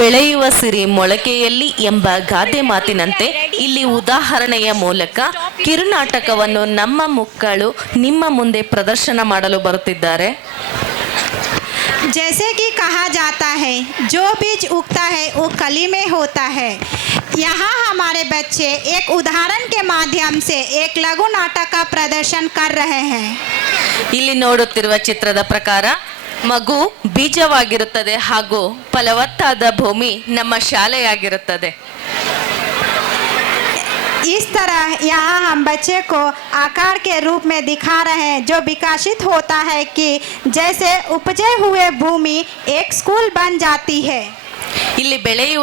ಬೆಳೆಯುವ ಸಿರಿ ಮೊಳಕೆಯಲ್ಲಿ ಎಂಬ ಗಾದೆ ಮಾತಿನಂತೆ ಇಲ್ಲಿ ಉದಾಹರಣೆಯ ಮೂಲಕ ಕಿರುನಾಟಕವನ್ನು ನಮ್ಮ ಮಕ್ಕಳು ನಿಮ್ಮ ಮುಂದೆ ಪ್ರದರ್ಶನ ಮಾಡಲು ಬರುತ್ತಿದ್ದಾರೆ. जैसे कि कहा जाता है, जो बीज उगता है वो कली में होता है. यहाँ हमारे बच्चे एक उदाहरण के माध्यम से एक लघु नाटक का प्रदर्शन कर रहे हैं. ಇಲ್ಲಿ ನೋಡುತ್ತಿರುವ ಚಿತ್ರದ ಪ್ರಕಾರ ಮಗು ಬೀಜವಾಗಿರುತ್ತದೆ ಹಾಗೂ ಫಲವತ್ತಾದ ಭೂಮಿ ನಮ್ಮ ಶಾಲೆಯಾಗಿರುತ್ತದೆ. इस तरह यहाँ हम बच्चे को आकार के रूप में दिखा रहे हैं जो विकसित होता है कि जैसे उपजे हुए भूमि एक स्कूल बन जाती है. ಇಲ್ಲಿ ಬೆಳೆಯು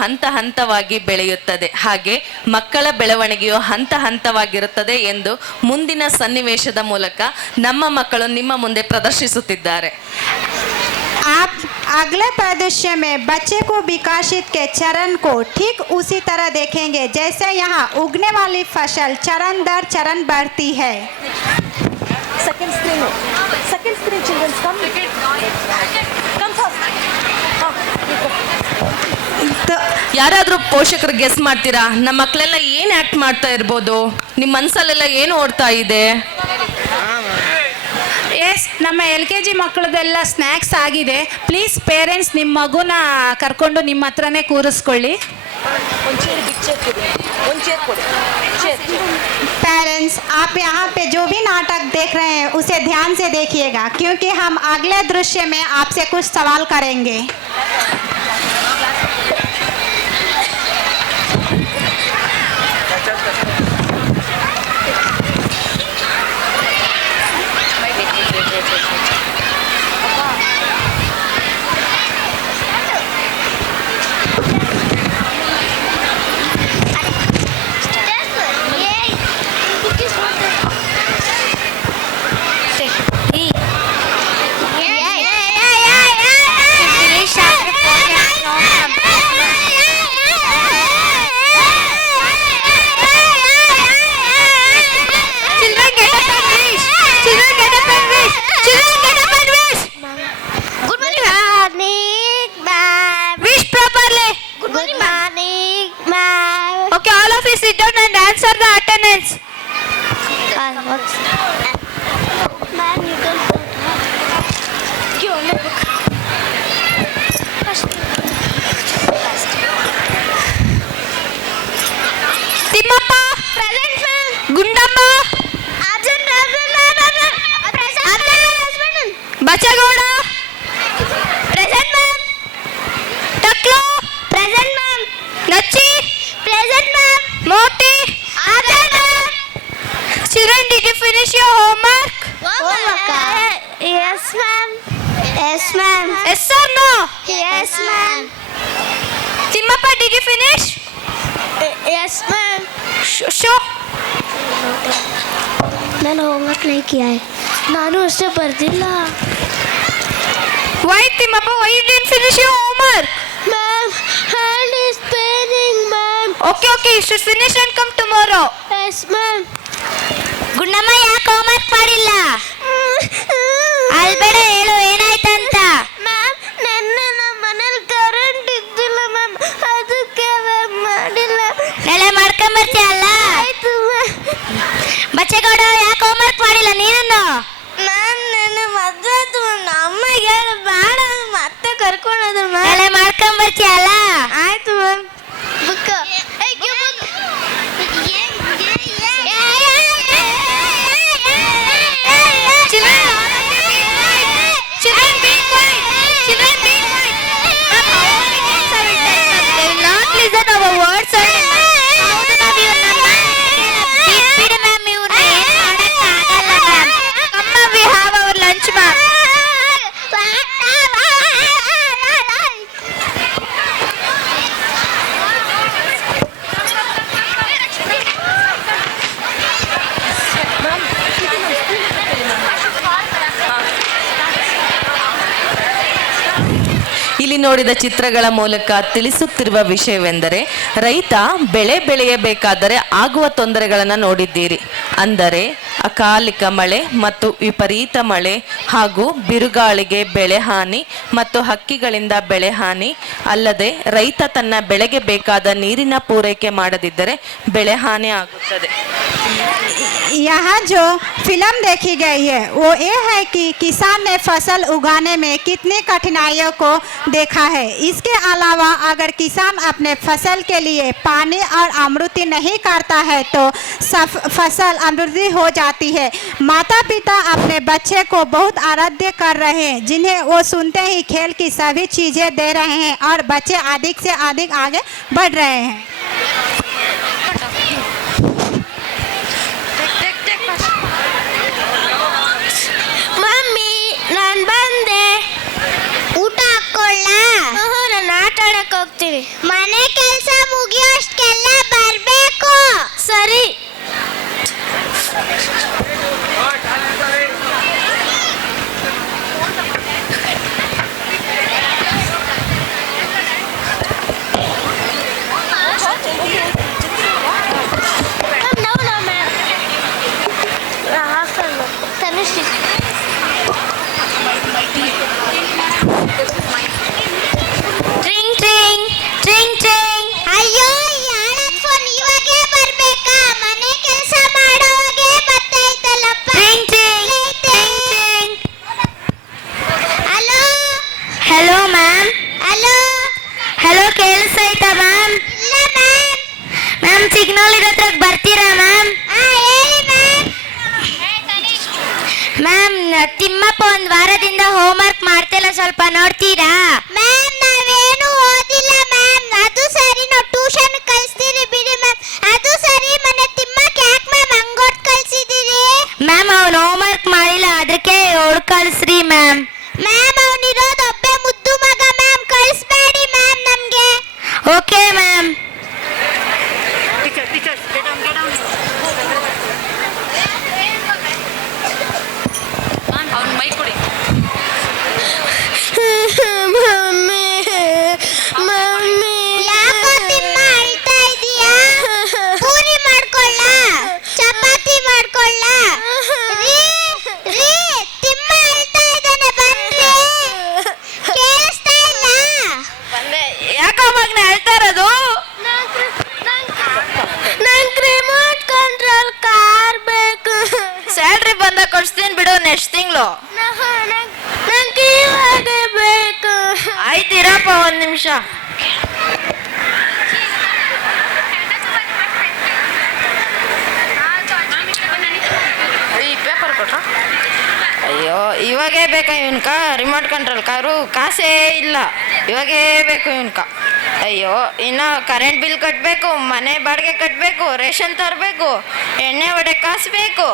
ಹಂತ ಹಂತವಾಗಿ ಬೆಳೆಯುತ್ತದೆ, ಹಾಗೆ ಮಕ್ಕಳ ಬೆಳವಣಿಗೆಯು ಹಂತ ಹಂತವಾಗಿರುತ್ತದೆ ಎಂದು ಮುಂದಿನ ಸನ್ನಿವೇಶದ ಮೂಲಕ ನಮ್ಮ ಮಕ್ಕಳು ನಿಮ್ಮ ಮುಂದೆ ಪ್ರದರ್ಶಿಸುತ್ತಿದ್ದಾರೆ. आप अगले परिदृश्य में बच्चे को विकसित के चरण को ठीक उसी तरह देखेंगे जैसे यहाँ उगने वाली फसल चरण दर चरण बढ़ती है. Second screen children come first. तो ಯಾರಾದ್ರೂ ಪೋಷಕರು ಗೆಸ್ ಮಾಡ್ತೀರಾ ನಮ್ಮ ಮಕ್ಕಳೆಲ್ಲ ಏನ್ ಆಕ್ಟ್ ಮಾಡ್ತಾ ಇರ್ಬೋದು? ನಿಮ್ಮ ಮನಸ್ಸಲ್ಲೆಲ್ಲ ಏನು ಓಡ್ತಾ ಇದೆ? ಎಸ್, ನಮ್ಮ LKG ಮಕ್ಕಳದೆಲ್ಲ ಸ್ನ್ಯಾಕ್ಸ್ ಆಗಿದೆ. ಪ್ಲೀಸ್ ಪೇರೆಂಟ್ಸ್ ನಿಮ್ಮ ಮಗುನ ಕರ್ಕೊಂಡು ನಿಮ್ಮ ಹತ್ರನೇ ಕೂರಿಸ್ಕೊಳ್ಳಿ. पेरेंट्स, आप यहाँ पे जो भी नाटक देख रहे हैं उसे ध्यान से देखिएगा क्योंकि हम अगले दृश्य में आपसे कुछ सवाल करेंगे. Okay, all of you sit down and answer the attendance. Ma'am, you can give on the book. Timmappa, Present, ma'am. Gundamma, Absent, present. Present. Bachagowda, Present, ma'am. Taklo, Present, ma'am. Nachi, Present, ma'am. Moti. Absent, ma'am. Children, did you finish your homework? Homework. Yes, ma'am. Yes, ma'am. Yes or no? Yes, ma'am. Timmappa, did you finish? Yes, ma'am. Show. मैंने homework नहीं किया है. ನಾನು ಅಷ್ಟೇ ಬರ್ದಿಲ್ಲ. Why, Timmappa? Why you didn't finish your homework? Ma'am, hand is paining, ma'am. Okay, you should finish and come tomorrow. Yes, ma'am. Gundamma ಯಾಕೆ homework ಮಾಡಿಲ್ಲ? ಅಲ್ಬೇಡ, ಹೇಳು ಏನಾಯ್ತಂತ. Ma'am, ನೆನ್ನೆ ನಮ್ಮ ಮನೇಲಿ ಕರೆಂಟ್ ಇದ್ದಿಲ್ಲ ಮ್ಯಾಮ್, ಅದಕ್ಕೆ ಮ್ಯಾಮ್ ಮಾಡಿಲ್ಲ. ನಾಳೆ ಮಾಡ್ಕೊಂಬರ್ತೀಯಲ್ಲ? ಆಯ್ತು ಮ್ಯಾಮ್. ಬಚ್ಚೇಗೌಡ ಯಾಕೆ ಹೋಮ್ವರ್ಕ್ ಮಾಡಿಲ್ಲ ನೀನನ್ನು? ಮ್ಯಾಮ್, ನೆನ್ನೆ ಮದುವೆ ಆಯ್ತು ಮ್ಯಾಮ್, ಅಮ್ಮಗೆ ಹೇಳಿ ಬೇಡ ಮತ್ತೆ ಕರ್ಕೊಂಡೋದ್ರು ಮ್ಯಾಮ್. ನಾಳೆ ಮಾಡ್ಕೊಂಬರ್ತೀಯಲ್ಲ? ಆಯ್ತು ma'am. Book Children, be quiet. Children, be quiet. Ma'am, how many times have we done that? They will not listen our words only, ma'am. ಹೌದು, ನಾವು ಇವ್ರನ್ನ ಬಿಡಿ ಮ್ಯಾಮ್, ಇವ್ರನ್ನ ಏನು ಮಾಡೋಕ್ಕಾಗಲ್ಲ ಮ್ಯಾಮ್. ಅಮ್ಮ, we have our lunch, ma'am. ಇಲ್ಲಿ ನೋಡಿದ ಚಿತ್ರಗಳ ಮೂಲಕ ತಿಳಿಸುತ್ತಿರುವ ವಿಷಯವೆಂದರೆ ರೈತ ಬೆಳೆ ಬೆಳೆಯಬೇಕಾದರೆ ಆಗುವ ತೊಂದರೆಗಳನ್ನು ನೋಡಿದ್ದೀರಿ. ಅಂದರೆ ಅಕಾಲಿಕ ಮಳೆ ಮತ್ತು ವಿಪರೀತ ಮಳೆ ಹಾಗೂ ಬಿರುಗಾಳಿಗೆ ಬೆಳೆ ಹಾನಿ ಮತ್ತು ಹಕ್ಕಿಗಳಿಂದ ಬೆಳೆ ಹಾನಿ, ಅಲ್ಲದೆ ರೈತ ತನ್ನ ಬೆಳೆಗೆ ಬೇಕಾದ ನೀರಿನ ಪೂರೈಕೆ ಮಾಡದಿದ್ದರೆ ಬೆಳೆ ಹಾನಿ ಆಗುತ್ತದೆ. यहाँ जो फिल्म देखी गई है वो ये है कि किसान ने फसल उगाने में कितनी कठिनाइयों को देखा है. इसके अलावा अगर किसान अपने फसल के लिए पानी और अमृति नहीं करता है तो फसल अमृति हो जाती है. माता पिता अपने बच्चे को बहुत आराध्य कर रहे हैं, जिन्हें वो सुनते ही खेल की सभी चीज़ें दे रहे हैं और बच्चे अधिक से अधिक आगे बढ़ रहे हैं. ಮಮ್ಮಿ ನಾನು ಬಂದೆ. ಊಟ ಹಾಕೊಳ್ಳ? ನಾನು ಆಟ ಆಡಕ್ಕೆ ಹೋಗ್ತೀನಿ. ಮನೆ ಕೆಲಸ ಮುಗಿಯೋಷ್ಟೆಲ್ಲ ಬರಬೇಕು. ಸರಿ. ಟ್ರಿಂಗ್ ಟ್ರಿಂಗ್ ಟ್ರಿಂಗ್ ಟ್ರಿಂಗ್. ಅಯ್ಯೋ ಯಾಳದ್ ಫೋನ್ ಇವಾಗೆ ಬರ್ಬೇಕಾ? ಮನೆ ಕೆಲಸ ಮಾಡೋವಾಗೆ ಬರ್ತೈತಲ್ಲಪ್ಪ. ಟ್ರಿಂಗ್ ಟ್ರಿಂಗ್ ಟ್ರಿಂಗ್ ಟ್ರಿಂಗ್. Hello hello ma'am. Hello hello ಕೇಳಿಸ್ತಾಯ್ತಾ ಮ್ಯಾಮ್? ಇಲ್ಲ ಮ್ಯಾಮ್. ಮ್ಯಾಮ್ ಸಿಗ್ನಲ್ ಇರೋದ್ರಾಗ ಬರ್ತೀರಾ ಮ್ಯಾಮ್? ಹೇಳಿ ಮ್ಯಾಮ್. ಮ್ಯಾಮ್ ತಿಮ್ಮಪ್ಪ ಒಂದು ವಾರದಿಂದ ಹೋಮ್ವರ್ಕ್ ಮಾಡ್ತಿಲ್ಲ, ಸ್ವಲ್ಪ ನೋಡ್ತೀರಾ? ಮ್ಯಾಮ್ ನಾವೇನು ಓದಿಲ್ಲ ಮ್ಯಾಮ್. ಅದು ಸರಿ, ನಾವು ಟ್ಯೂಷನ್ ಕಳಿಸ್ತೀರಿ ಬಿಡಿ ಮ್ಯಾಮ್. ಅದು ಸರಿ, ಮನೆ ತಿಮ್ಮಕ್ಕೆ ಯಾಕೆ ಮ್ಯಾಮ್ ಹಂಗೊಟ್ಟು ಕಳಿಸಿದ್ದೀರಿ? ಮ್ಯಾಮ್ ಅವ್ನು ಹೋಮ್ವರ್ಕ್ ಮಾಡಿಲ್ಲ, ಅದಕ್ಕೆ ಹೊಡ್ ಕಳಿಸ್ರಿ ಮ್ಯಾಮ್. ಮ್ಯಾಮ್ ಅವನಿರೋದು ಒಬ್ಬೇ ಮುದ್ದು ಮಗ ಮ್ಯಾಮ್, ಕಳಿಸ್ಬೇಡಿ ಮ್ಯಾಮ್ ನಮಗೆ. Okay ma'am. ಯಾಕೋ ತಿಮ್ಮ ಅಳ್ತಾ ಇದೀಯಾ? ಪೂರಿ ಮಾಡ್ಕೊಳ್ಳ? ಚಪಾತಿ ಮಾಡ್ಕೊಳ್ಳ? ರೀ ರೀ ತಿಮ್ಮ ಅಳ್ತಾ ಇದ್ದಾನೆ, ಬನ್ರಿ. ಕೇಳಿಸ್ತಾ ಇಲ್ಲ? ಯಾಕೋ ಮಗನ ಹೇಳ್ತಾ ಇರೋದು? ನಂಗೆ ರಿಮೋಟ್ ಕಂಟ್ರೋಲ್ ಕಾರ್ ಬೇಕು. ಸ್ಯಾಲ್ರಿ ಬಂದಾಗ ಕೊಡ್ಸ್ತೀನಿ ಬಿಡು, ನೆಕ್ಸ್ಟ್ ತಿಂಗಳು. ನಂಗೆ ಇವಾಗ ಬೇಕು. ಆಯ್ತಿರಪ್ಪ ಒಂದು ನಿಮಿಷ. ಈ ಪೇಪರ್ ಕೊಟ್ರ? ಅಯ್ಯೋ ಇವಾಗೇ ಬೇಕಾ ಇವನ್ಕ ರಿಮೋಟ್ ಕಂಟ್ರೋಲ್ ಕಾರು? ಕಾಸೇ ಇಲ್ಲ, ಇವಾಗೇ ಬೇಕು ಇವನ್ಕ. ಅಯ್ಯೋ ಇನ್ನು ಕರೆಂಟ್ ಬಿಲ್ ಕಟ್ಟಬೇಕು, ಮನೆ ಬಾಡಿಗೆ ಕಟ್ಟಬೇಕು, ರೇಷನ್ ತರಬೇಕು, ಎಣ್ಣೆ ಒಡೆ ಕಾಸು ಬೇಕು.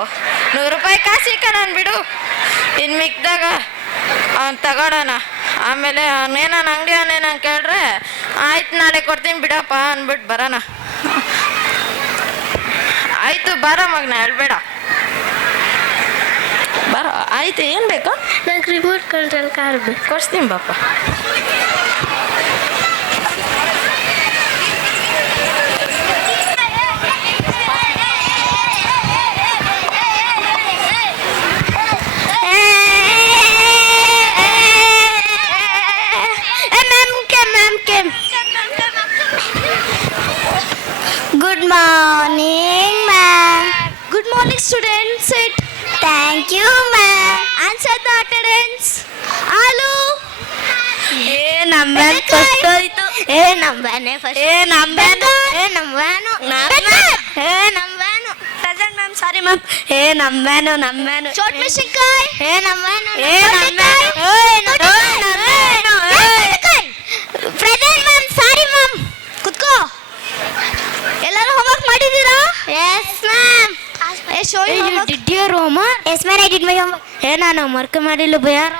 100 ರೂಪಾಯಿ ಕಾಸು ನಾನು ಬಿಡು, ಇನ್ನು ಮಿಕ್ದಾಗ ಅವ್ನು ತಗೊಳೋಣ. ಆಮೇಲೆ ಅವನೇನ ಅಂಗಡಿ ಅವನೇನ ಕೇಳ್ರೆ ಆಯ್ತು ನಾಳೆ ಕೊಡ್ತೀನಿ ಬಿಡಪ್ಪ ಅಂದ್ಬಿಟ್ಟು ಬರೋಣ. ಆಯಿತು ಬರೋ ಮಗನ, ಹೇಳ್ಬೇಡ ಬರೋ. ಆಯ್ತು ಏನು ಬೇಕು? ನಂಗೆ ರಿಮೋಟ್ ಕಂಟ್ರೋಲ್ ಕಾರ್ ಬೇಕು. ಕೊಡ್ಸ್ತೀನಿ ಬಾಪ. Good morning, ma'am. Good morning, students. Sit. Thank you, ma'am. Answer the attendance. Alu. ನಮ್ಮೇಲೆ ಫಸ್ಟ್ ಹೋಯ್ತು. ನಮ್ಮನೆ ಫಸ್ಟ್. ನಮ್ಮೇನು ನಮ್ಮನು. ನಮ್ಮನು. Present, ma'am. Sorry, ma'am. ನಮ್ಮೇನು Short missing guy. ನಮ್ಮನು. Present ma'am. Sorry ma'am. ಕುತ್ಕೋ. ಎಲ್ಲರೂ ಹೋಮ್ವರ್ಕ್ ಮಾಡಿದ್ದೀರಾ? Yes, ma'am. Show your homework. Did your homework? Yes, ma'am. I did my homework. ನಾನು ಹೋಮ್ವರ್ಕ್ ಮಾಡಿಲ್ಲ ಬಯಾರ.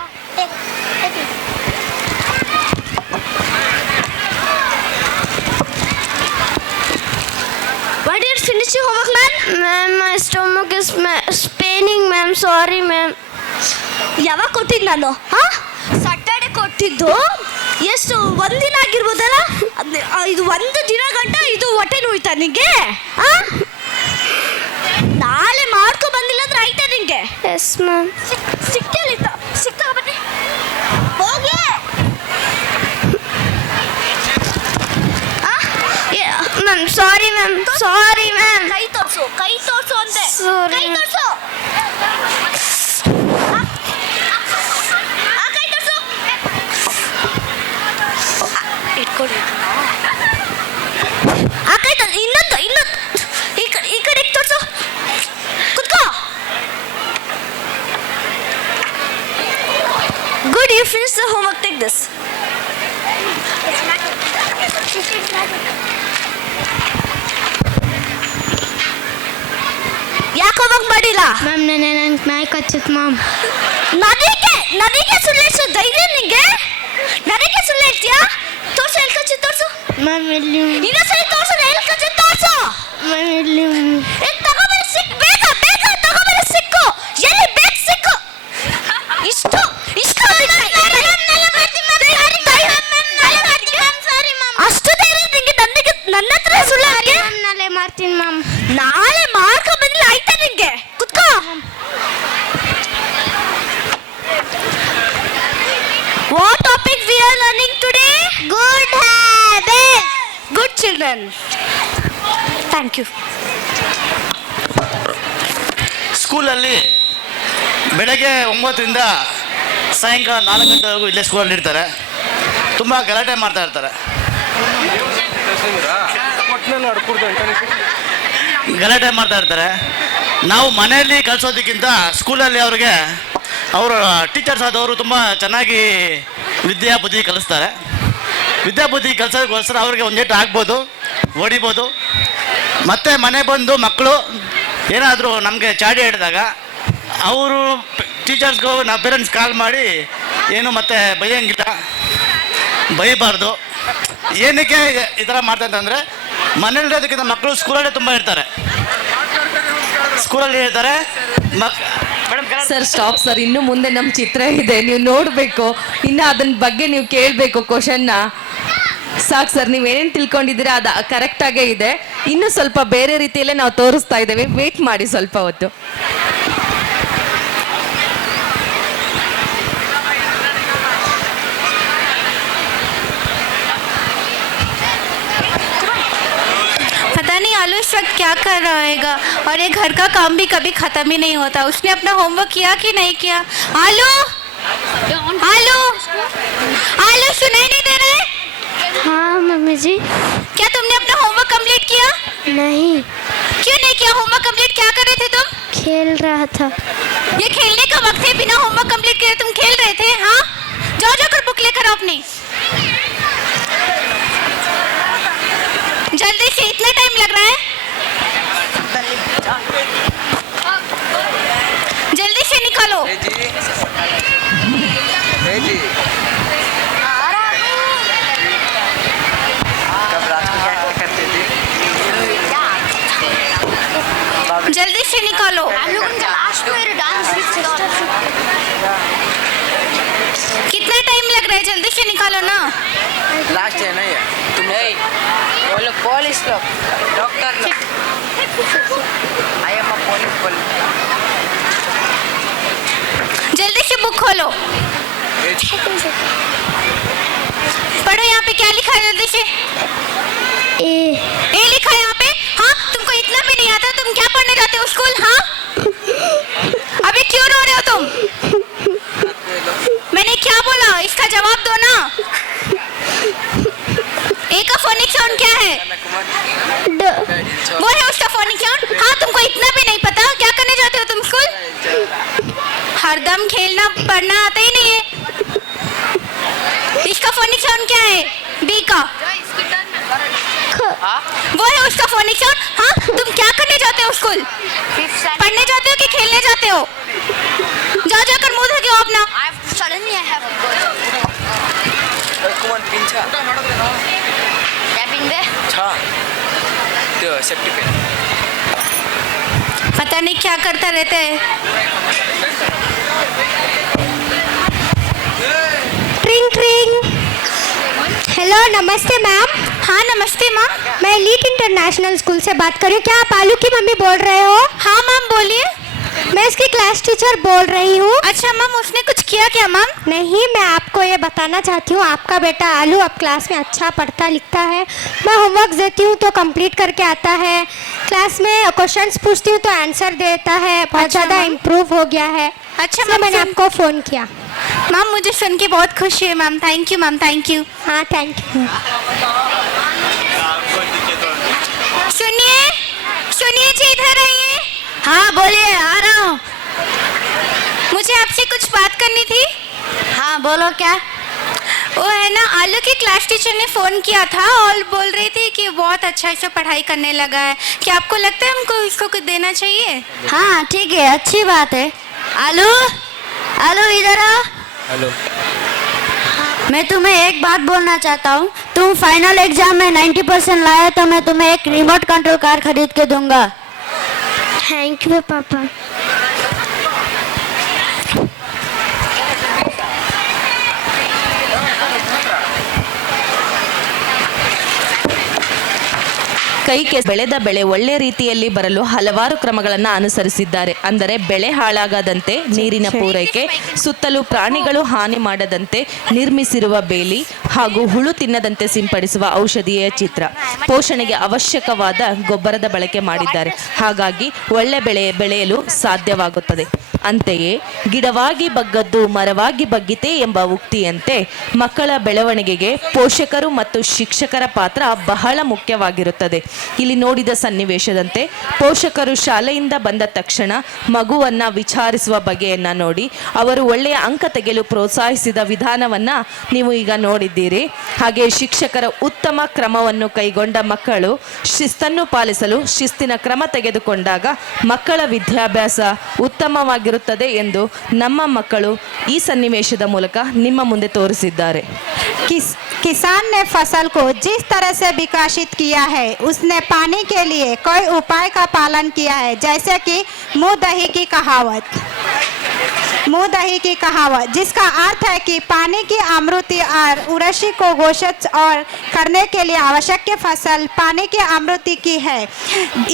Why did you finish your homework, man? Ma'am, my stomach is paining, ma'am. Sorry, ma'am. ಯಾವಾಗ ಕೊಟ್ಟಿದ್ದು ನಾನು? Saturday ಕೊಟ್ಟಿದ್ದು. ಎಷ್ಟು ಒಂದಿನ ಆಗಿರ್ಬೋದಲ್ಲ ಇದು ಒಂದು ದಿನ ಗಂಟ ಇದು ಹೊಟ್ಟೆ ನೋಯ್ತಾ ನಿಂಗೆ ನಾಳೆ ಮಾಡ್ಕೊ ಬಂದಿಲ್ಲ ಅಂದ್ರೆ ಆಯ್ತಾ ನಿಂಗೆ ಎಸ್ ಮ್ಯಾಮ್. ಸಿಕ್ಕಿಲ್ಲ ಸಿಕ್ತ ಬನ್ನಿ ಹೋಗಿ ma'am sorry ma'am, sorry ma'am. ಕೈ ತೋರ್ಸು ಅಂದೆ Sorry. ಕೈ ತೋರ್ಸು ಕೈ ತೋರ್ಸು ಇಟ್ಕೊಳ್ಳಿ ಕೈ ತೋರ್ಸು ಇನ್ನೊಂದು ಈ ಕಡೆ ತೋರ್ಸು ಕುತ್ಕೋ good you finish the homework take this ಯಾಕೆ ಹೋಮ್ವರ್ಕ್ ಮಾಡಿಲ್ಲ ಮ್ಯಾಮ್ ನನಗೆ ನಾಯಿ ಕಚ್ಚಿತ್ತು ಮ್ಯಾಮ್. ನನಗೆ ಸುಳ್ಳು ಹೇಳ್ಸೋ ಧೈರ್ಯ ನಿಂಗೆ ನನಗೆ ಸುಳ್ಳು ಹೇಳ್ತೀಯಾ ತೋರ್ಸು ಎಲ್ಲಿ ಕಚ್ಚಿ ತೋರ್ಸು ಮ್ಯಾಮ್ ಇಲ್ಲಿ ಇನ್ನೊಂದ್ಸರಿ ತೋರ್ಸು ಎಲ್ಲಿ ಕಚ್ಚಿ ತೋರ್ಸು ಮ್ಯಾಮ್ ಇಲ್ಲಿ ತಗೊಂಬರಿ ಸಿಕ್ ಬೇಗ ತಗೊಂಬರಿ ಸಿಕ್ಕು ಎಲ್ಲಿ ಬೇಗ ಸಿಕ್ಕು ಇಷ್ಟು ಅಷ್ಟು ಧೈರ್ಯ ನಿಂಗೆ ನನ್ನ ಹತ್ರ ಸುಳ್ಳು ಹಾಗೆ ನಾಳೆ ಮಾಡ್ತೀನಿ ಮ್ಯಾಮ್. ನಾಳೆ ಮಾಡ್ಕೊ ಬಂದಿಲ್ಲ ಆಯ್ತಾ ನಿಂಗೆ ಕುತ್ಕೋ What topic we are learning today? Good habit. Good children. Thank you. ಸ್ಕೂಲಲ್ಲಿ ಬೆಳಗ್ಗೆ 9ರಿಂದ ಸಾಯಂಕಾಲ 4 ಗಂಟೆವರೆಗೂ ಇಲ್ಲೇ ಸ್ಕೂಲಲ್ಲಿ ಇರ್ತಾರೆ. ತುಂಬ ಗಲಾಟೆ ಮಾಡ್ತಾ ಇರ್ತಾರೆ. ನಾವು ಮನೆಯಲ್ಲಿ ಕಲಿಸೋದಕ್ಕಿಂತ ಸ್ಕೂಲಲ್ಲಿ ಅವ್ರಿಗೆ ಅವರು ಟೀಚರ್ಸ್ ಆದವರು ತುಂಬ ಚೆನ್ನಾಗಿ ವಿದ್ಯಾಬುದ್ಧಿ ಕಲಿಸ್ತಾರೆ. ವಿದ್ಯಾಬುದ್ಧಿ ಕಲಿಸೋದಕ್ಕೋಸ್ಕರ ಅವ್ರಿಗೆ ಒಂದೇಟು ಆಗ್ಬೋದು, ಹೊಡಿಬೋದು. ಮತ್ತು ಮನೆ ಬಂದು ಮಕ್ಕಳು ಏನಾದರೂ ನಮಗೆ ಚಾಡಿ ಹಿಡಿದಾಗ ಅವರು ಟೀಚರ್ಸ್ಗೂ ನಾವು ಪೇರೆಂಟ್ಸ್ ಕಾಲ್ ಮಾಡಿ ಏನು ಮತ್ತೆ ಬೈಯೋಂಗಿಲ್ಲ, ಬೈಬಾರ್ದು. ಏನಕ್ಕೆ ಈ ಥರ ಮಾಡ್ತಂತಂದರೆ ಮನೇಲಿರೋದಕ್ಕಿಂತ ಮಕ್ಕಳು ಸ್ಕೂಲಲ್ಲೇ ತುಂಬ ಇರ್ತಾರೆ. ಸರ್ ಸ್ಟಾಪ್ ಸರ್, ಇನ್ನು ಮುಂದೆ ನಮ್ಮ ಚಿತ್ರ ಇದೆ, ನೀವು ನೋಡಬೇಕು, ಇನ್ನು ಅದನ್ನ ಬಗ್ಗೆ ನೀವು ಕೇಳಬೇಕು ಕ್ವಶನ್ನ. ಸಾಕು ಸರ್, ನೀವೇನೇನು ತಿಳ್ಕೊಂಡಿದ್ದೀರಾ ಅದು ಕರೆಕ್ಟಾಗೇ ಇದೆ. ಇನ್ನು ಸ್ವಲ್ಪ ಬೇರೆ ರೀತಿಯಲ್ಲೇ ನಾವು ತೋರಿಸ್ತಾ ಇದ್ದೇವೆ, ವೇಟ್ ಮಾಡಿ ಸ್ವಲ್ಪ ಹೊತ್ತು. पता नहीं आलू इस वक्त क्या कर रहा होगा, और ये घर का काम भी कभी खत्म ही नहीं होता. उसने अपना होमवर्क किया कि नहीं किया? आलू आलू आलू सुनाई नहीं दे रहा है? हाँ मम्मी जी. क्या तुमने अपना होमवर्क कंप्लीट किया? नहीं. क्यों नहीं किया? होमवर्क कंप्लीट क्या कर रहे थे तुम? खेल रहा था. ये खेलने का वक्त है, बिना होमवर्क कंप्लीट किए तुम खेल रहे थे? हाँ, जाओ जाकर बुक लेकर आओ अपनी. जल्दी से, इतना टाइम लग रहा है? जल्दी से निकालो. जल्दी से निकालो. कितना टाइम लग रहा है? जल्दी से निकालो ना. लास्ट है ना ये तुम वो लोग पुलिस लोग डॉक्टर लोग आई एम अ पुलिस जल्दी से बुक खोलो. पढ़ो, यहाँ पे क्या लिखा है? जल्दी से. ए लिखा है यहाँ पे. हाँ, तुमको इतना भी नहीं आता? तुम क्या पढ़ने जाते हो स्कूल? हाँ, अभी क्यों रो रहे हो तुम? मैंने क्या बोला, इसका जवाब दो ना. ए का फोनिक साउंड क्या है? वो है उसका फोनिक साउंड. हाँ, तुमको इतना भी नहीं पता? क्या करने जाते हो तुम स्कूल? हरदम खेलना पढ़ना आता ही नहीं है. इसका फोनिक साउंड क्या है? बी का. वो है उसका फोनिक साउंड. हाँ, तुम क्या करने जाते हो स्कूल? पढ़ने जाते हो कि खेलने जाते हो? जाओ जाकर मुंह धो के आओ अपना. Suddenly I have Kumar Pincha tapping there. छा त्यो सेफ्टी पे पता नहीं क्या करता रहता है. ट्रिंग ट्रिंग. नमस्ते मैम। हाँ नमस्ते माँ। मैं एलीट इंटरनेशनल स्कूल से बात कर रही हूँ। क्या आप आलू की मम्मी बोल रहे हो? हाँ मैम बोलिए। मैं इसकी क्लास टीचर बोल रही हूँ। अच्छा मैम, उसने कुछ किया क्या मैम? नहीं, मैं आपको ये बताना चाहती हूँ, आपका बेटा आलू अब क्लास में अच्छा पढ़ता लिखता है। मैं होमवर्क देती हूँ तो कंप्लीट करके आता है, क्लास में क्वेश्चंस पूछती हूँ तो आंसर देता है, बहुत अच्छा, ज़्यादा मैम। इम्प्रूव हो गया है। अच्छा इसलिए मैम, मैंने आपको फ़ोन किया। मैम मुझे सुन के बहुत खुशी है ma'am. Thank you ma'am, thank you. हाँ, थैंक यू। सुनिए सुनिए जी, इधर आइए। हाँ बोलिए, आ रहा हूँ। मुझे आपसे कुछ बात करनी थी। हाँ बोलो क्या? वो है ना, आलू की क्लास टीचर ने फ़ोन किया था और बोल रही थी कि बहुत अच्छा से पढ़ाई करने लगा है। क्या आपको लगता है हमको इसको कुछ देना चाहिए? हाँ ठीक है, अच्छी बात है। आलू, आलू इधर आ। हेलो। मैं तुम्हें एक बात बोलना चाहता हूँ, तुम फाइनल एग्जाम में 90% लाए तो मैं तुम्हें एक रिमोट कंट्रोल कार खरीद के दूंगा। थैंक यू पापा। ಬೆಳೆದ ಬೆಳೆ ಒಳ್ಳೆ ರೀತಿಯಲ್ಲಿ ಬರಲು ಹಲವಾರು ಕ್ರಮಗಳನ್ನು ಅನುಸರಿಸಿದ್ದಾರೆ. ಅಂದರೆ ಬೆಳೆ ಹಾಳಾಗದಂತೆ ನೀರಿನ ಪೂರೈಕೆ, ಸುತ್ತಲೂ ಪ್ರಾಣಿಗಳು ಹಾನಿ ಮಾಡದಂತೆ ನಿರ್ಮಿಸಿರುವ ಬೇಲಿ ಹಾಗೂ ಹುಳು ತಿನ್ನದಂತೆ ಸಿಂಪಡಿಸುವ ಔಷಧಿಯ ಚಿತ್ರ, ಪೋಷಣೆಗೆ ಅವಶ್ಯಕವಾದ ಗೊಬ್ಬರದ ಬಳಕೆ ಮಾಡಿದ್ದಾರೆ. ಹಾಗಾಗಿ ಒಳ್ಳೆ ಬೆಳೆ ಬೆಳೆಯಲು ಸಾಧ್ಯವಾಗುತ್ತದೆ. ಅಂತೆಯೇ ಗಿಡವಾಗಿ ಬಗ್ಗದ್ದು ಮರವಾಗಿ ಬಗ್ಗಿತೆ ಎಂಬ ಉಕ್ತಿಯಂತೆ ಮಕ್ಕಳ ಬೆಳವಣಿಗೆಗೆ ಪೋಷಕರು ಮತ್ತು ಶಿಕ್ಷಕರ ಪಾತ್ರ ಬಹಳ ಮುಖ್ಯವಾಗಿರುತ್ತದೆ. ಇಲ್ಲಿ ನೋಡಿದ ಸನ್ನಿವೇಶದಂತೆ ಪೋಷಕರು ಶಾಲೆಯಿಂದ ಬಂದ ತಕ್ಷಣ ಮಗುವನ್ನ ವಿಚಾರಿಸುವ ಬಗೆಯನ್ನ ನೋಡಿ ಅವರು ಒಳ್ಳೆಯ ಅಂಕ ತೆಗೆಯಲು ಪ್ರೋತ್ಸಾಹಿಸಿದ ವಿಧಾನವನ್ನ ನೀವು ಈಗ ನೋಡಿದ್ದೀರಿ. ಹಾಗೆ ಶಿಕ್ಷಕರ ಉತ್ತಮ ಕ್ರಮವನ್ನು ಕೈಗೊಂಡ ಮಕ್ಕಳು ಶಿಸ್ತನ್ನು ಪಾಲಿಸಲು ಶಿಸ್ತಿನ ಕ್ರಮ ತೆಗೆದುಕೊಂಡಾಗ ಮಕ್ಕಳ ವಿದ್ಯಾಭ್ಯಾಸ ಉತ್ತಮವಾಗಿರುತ್ತದೆ ಎಂದು ನಮ್ಮ ಮಕ್ಕಳು ಈ ಸನ್ನಿವೇಶದ ಮೂಲಕ ನಿಮ್ಮ ಮುಂದೆ ತೋರಿಸಿದ್ದಾರೆ. किसान ने फसल को जिस तरह से विकसित किया है, उसने पानी के लिए कई उपाय का पालन किया है, जैसे कि मुंह दही की कहावत, जिसका अर्थ है कि पानी की अमृति और उर्वशी को घोषित और करने के लिए आवश्यक फसल पानी की अमृति की है।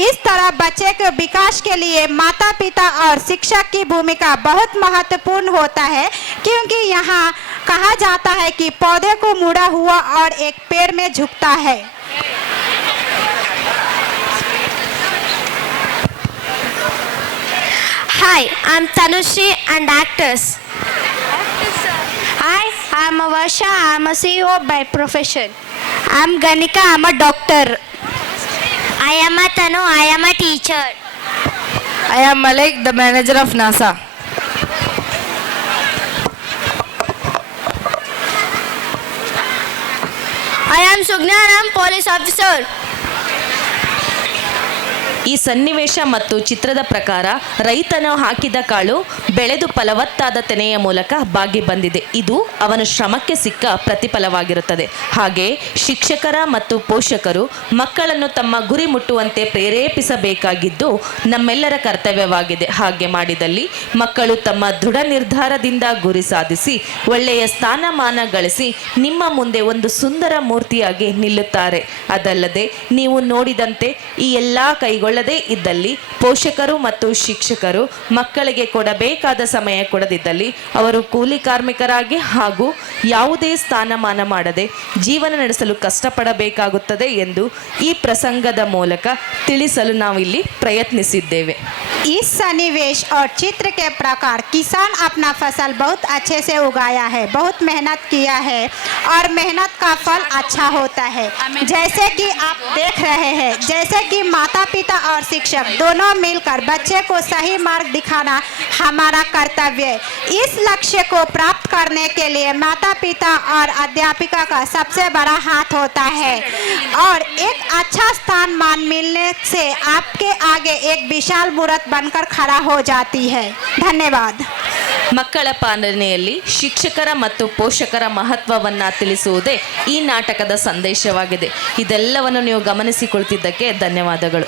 इस तरह बच्चे के विकास के लिए माता पिता और शिक्षक की भूमिका बहुत महत्वपूर्ण होता है, क्योंकि यहाँ कहा जाता है कि पौधे को मुड़ा हुआ और एक पेड़ में झुकता है। Hi, I'm Tanushree and actors. Hi, I'm Varsha. I'm a CEO by profession. I'm Ganika. I'm a doctor. I am a Tanu, I am a teacher. I am Malik, the manager of NASA. I am Sugna and I am police officer. ಈ ಸನ್ನಿವೇಶ ಮತ್ತು ಚಿತ್ರದ ಪ್ರಕಾರ ರೈತನು ಹಾಕಿದ ಕಾಳು ಬೆಳೆದು ಫಲವತ್ತಾದ ತೆನೆಯ ಮೂಲಕ ಬಾಗಿ ಬಂದಿದೆ. ಇದು ಅವನ ಶ್ರಮಕ್ಕೆ ಸಿಕ್ಕ ಪ್ರತಿಫಲವಾಗಿರುತ್ತದೆ. ಹಾಗೆ ಶಿಕ್ಷಕರ ಮತ್ತು ಪೋಷಕರು ಮಕ್ಕಳನ್ನು ತಮ್ಮ ಗುರಿ ಮುಟ್ಟುವಂತೆ ಪ್ರೇರೇಪಿಸಬೇಕಾಗಿದ್ದು ನಮ್ಮೆಲ್ಲರ ಕರ್ತವ್ಯವಾಗಿದೆ. ಹಾಗೆ ಮಾಡಿದಲ್ಲಿ ಮಕ್ಕಳು ತಮ್ಮ ದೃಢ ನಿರ್ಧಾರದಿಂದ ಗುರಿ ಸಾಧಿಸಿ ಒಳ್ಳೆಯ ಸ್ಥಾನಮಾನ ಗಳಿಸಿ ನಿಮ್ಮ ಮುಂದೆ ಒಂದು ಸುಂದರ ಮೂರ್ತಿಯಾಗಿ ನಿಲ್ಲುತ್ತಾರೆ. ಅದಲ್ಲದೆ ನೀವು ನೋಡಿದಂತೆ ಈ ಎಲ್ಲ ಕೈಗೊಳ್ಳದೇ ಇದ್ದಲ್ಲಿ ಪೋಷಕರು ಮತ್ತು ಶಿಕ್ಷಕರು ಮಕ್ಕಳಿಗೆ ಕೊಡಬೇಕಾದ ಸಮಯ ಕೊಡದಿದ್ದಲ್ಲಿ ಅವರು ಕೂಲಿ ಕಾರ್ಮಿಕರಾಗಿ ಹಾಗೂ ಯಾವುದೇ ಸ್ಥಾನಮಾನ ಮಾಡದೆ ಜೀವನ ನಡೆಸಲು ಕಷ್ಟಪಡಬೇಕಾಗುತ್ತದೆ ಎಂದು ಈ ಪ್ರಸಂಗದ ಮೂಲಕ ತಿಳಿಸಲು ನಾವಿಲ್ಲಿ ಪ್ರಯತ್ನಿಸಿದ್ದೇವೆ. इस सन्निवेश और चित्र के प्रकार किसान अपना फसल बहुत अच्छे से उगाया है, बहुत मेहनत किया है और मेहनत का फल अच्छा होता है। जैसे कि आप देख रहे हैं, जैसे कि माता पिता और शिक्षक दोनों मिलकर बच्चे को सही मार्ग दिखाना हमारा कर्तव्य है। इस लक्ष्य को प्राप्त करने के लिए माता पिता और अध्यापिका का सबसे बड़ा हाथ होता है और एक अच्छा स्थान मान मिलने से आपके आगे एक विशाल मूर्त बनकर खड़ा हो जाती है। धन्यवाद। ಮಕ್ಕಳ ಪಾಲನೆಯಲ್ಲಿ ಶಿಕ್ಷಕರ ಮತ್ತು ಪೋಷಕರ ಮಹತ್ವವನ್ನು ತಿಳಿಸುವುದೇ ಈ ನಾಟಕದ ಸಂದೇಶವಾಗಿದೆ. ಇದೆಲ್ಲವನ್ನು ನೀವು ಗಮನಿಸಿಕೊಳ್ತಿದ್ದಕ್ಕೆ ಧನ್ಯವಾದಗಳು.